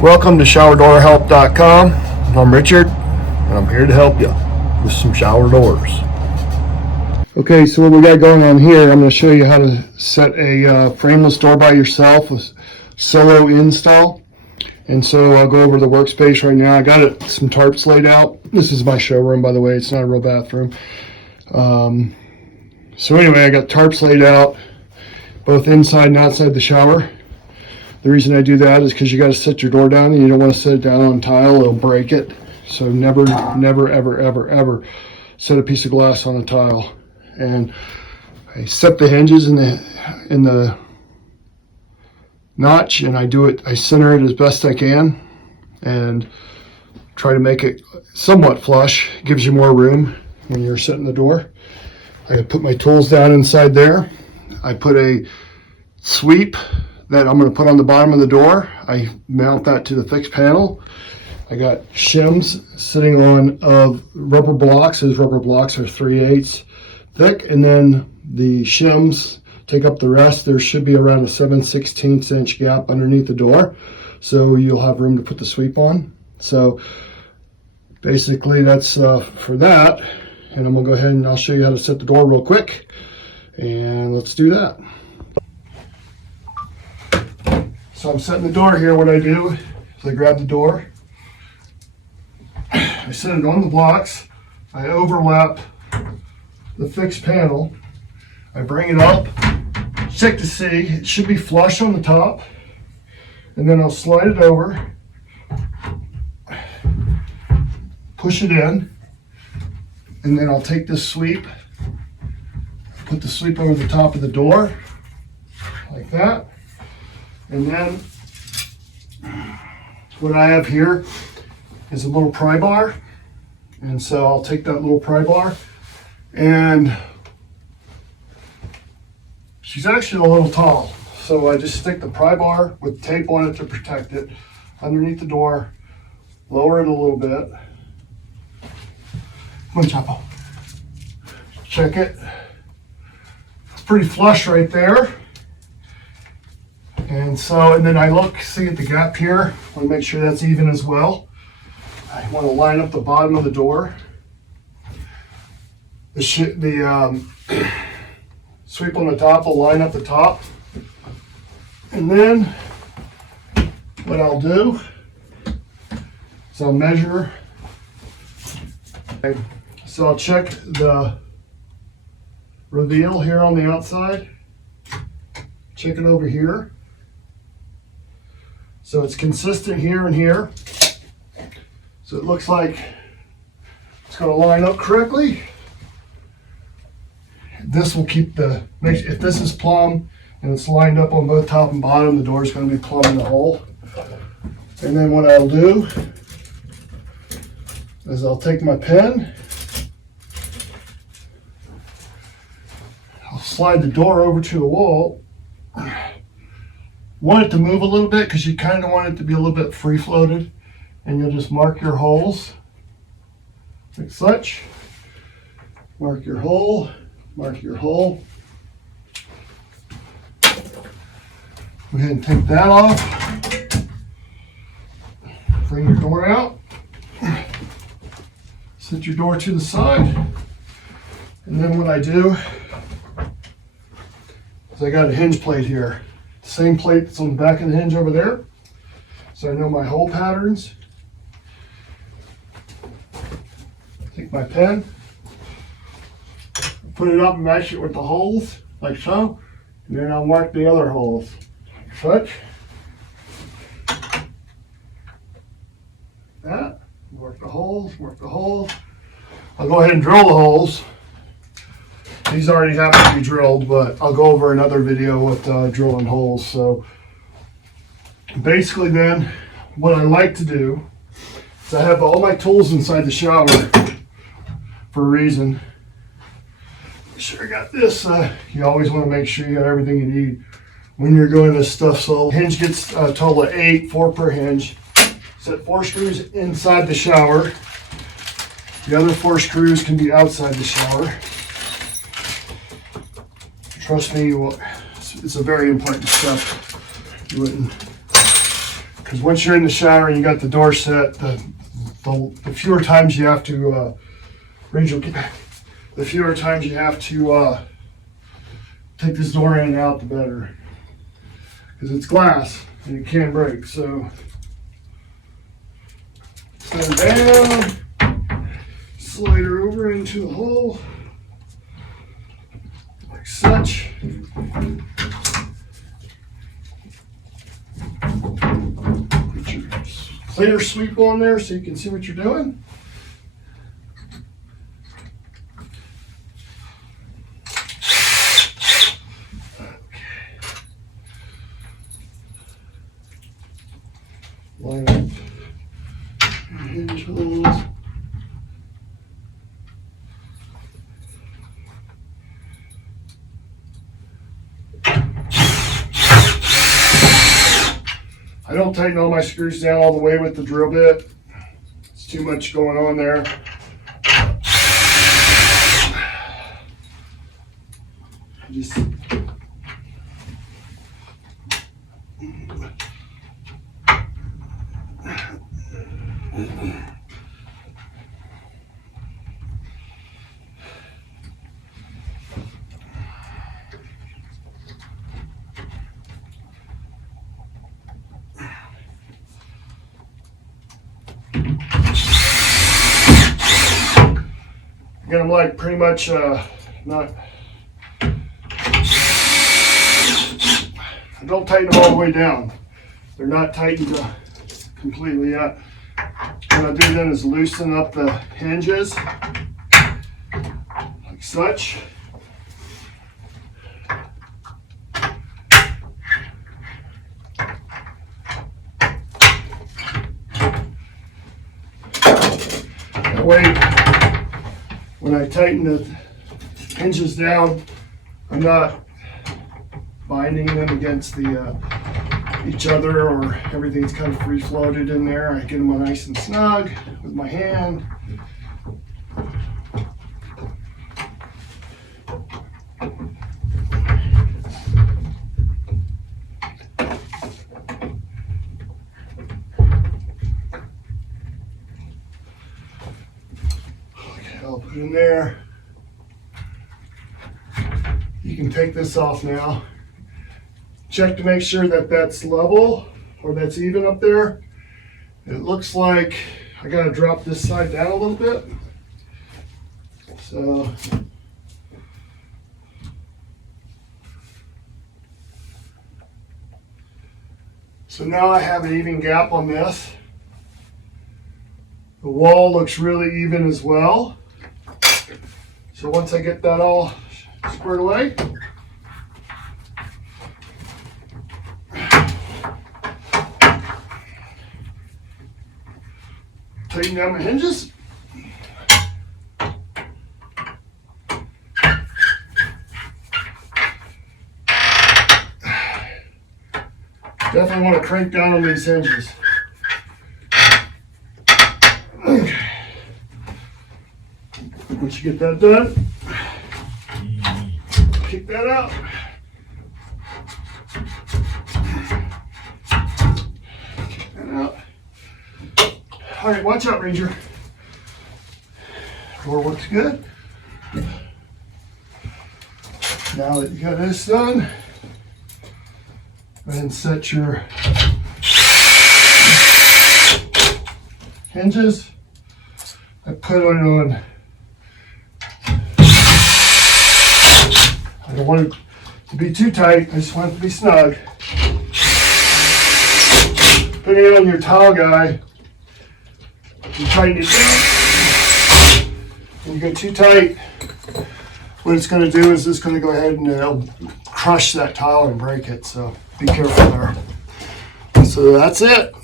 Welcome to ShowerDoorHelp.com. I'm Richard, and I'm here to help you with some shower doors. Okay, so what we got going on here, I'm going to show you how to set a frameless door by yourself with solo install. And so I'll go over the workspace right now. I got some tarps laid out. This is my showroom, by the way. It's not a real bathroom. So anyway, I got tarps laid out, both inside and outside the shower. The reason I do that is because you got to set your door down, and you don't want to set it down on tile; it'll break it. So never, ever, ever, ever set a piece of glass on a tile. And I set the hinges in the notch, and I center it as best I can, and try to make it somewhat flush. It gives you more room when you're setting the door. I put my tools down inside there. I put a sweep that I'm going to put on the bottom of the door. I mount that to the fixed panel. I got shims sitting on rubber blocks. Those rubber blocks are 3/8 thick, and then the shims take up the rest. There should be around a 7/16 inch gap underneath the door, so you'll have room to put the sweep on. So basically that's for that, and I'm going to go ahead and I'll show you how to set the door real quick, and let's do that. So I'm setting the door here. What I do is I grab the door, I set it on the blocks, I overlap the fixed panel, I bring it up, check to see, it should be flush on the top, and then I'll slide it over, push it in, and then I'll take this sweep, put the sweep over the top of the door, like that. And then what I have here is a little pry bar. And so I'll take that little pry bar, and she's actually a little tall. So I just stick the pry bar with tape on it to protect it underneath the door, lower it a little bit. Come on, Chapo. Check it. It's pretty flush right there. And then I see at the gap here, I want to make sure that's even as well. I want to line up the bottom of the door. The sweep on the top will line up the top. And then what I'll do is I'll measure. So I'll check the reveal here on the outside. Check it over here. So it's consistent here and here. So it looks like it's going to line up correctly. This will keep if this is plumb and it's lined up on both top and bottom, the door is going to be plumb in the hole. And then what I'll do is I'll take my pen, I'll slide the door over to the wall. Want it to move a little bit because you kind of want it to be a little bit free floated, and you'll just mark your holes like such. Mark your hole, mark your hole. Go ahead and take that off. Bring your door out. Set your door to the side. And then what I do is I got a hinge plate here. Same plate that's on the back of the hinge over there. So I know my hole patterns. Take my pen, put it up and match it with the holes, like so. And then I'll mark the other holes, like such. That. Mark the holes, mark the holes. I'll go ahead and drill the holes. These already have to be drilled, but I'll go over another video with drilling holes. So basically then, what I like to do is I have all my tools inside the shower for a reason. Make sure I got this. You always want to make sure you got everything you need when you're doing this stuff. So hinge gets a total of 8, 4 per hinge. Set 4 screws inside the shower. The other 4 screws can be outside the shower. Trust me, it's a very important step. You wouldn't Because once you're in the shower and you got the door set, the fewer times you have to, Rachel, get back. The fewer times you have to take this door in and out, the better. Because it's glass and it can break. So set her down, slide her over into the hole, like such. Put your clear sweep on there so you can see what you're doing. Line up hinge holes. I don't tighten all my screws down all the way with the drill bit. It's too much going on there. Just get them like pretty much not. I don't tighten them all the way down. They're not tightened completely yet. What I do then is loosen up the hinges like such. That way, when I tighten the hinges down, I'm not binding them against the each other, or everything's kind of free floated in there. I get them nice and snug with my hand. Okay, I'll put it in there. You can take this off now. Check to make sure that that's level or that's even up there. It looks like I gotta drop this side down a little bit. So now I have an even gap on this. The wall looks really even as well. So once I get that all squared away, tighten down my hinges. Definitely want to crank down on these hinges. Okay. Once you get that done, kick that out. Kick that out. All right, watch out, Ranger. Door looks good. Now that you got this done, go ahead and set your hinges. I put it on. I don't want it to be too tight. I just want it to be snug. Putting it on your towel guy. You tighten it down. When you go too tight, what it's going to do is it's going to go ahead and it'll crush that tile and break it. So be careful there. So that's it.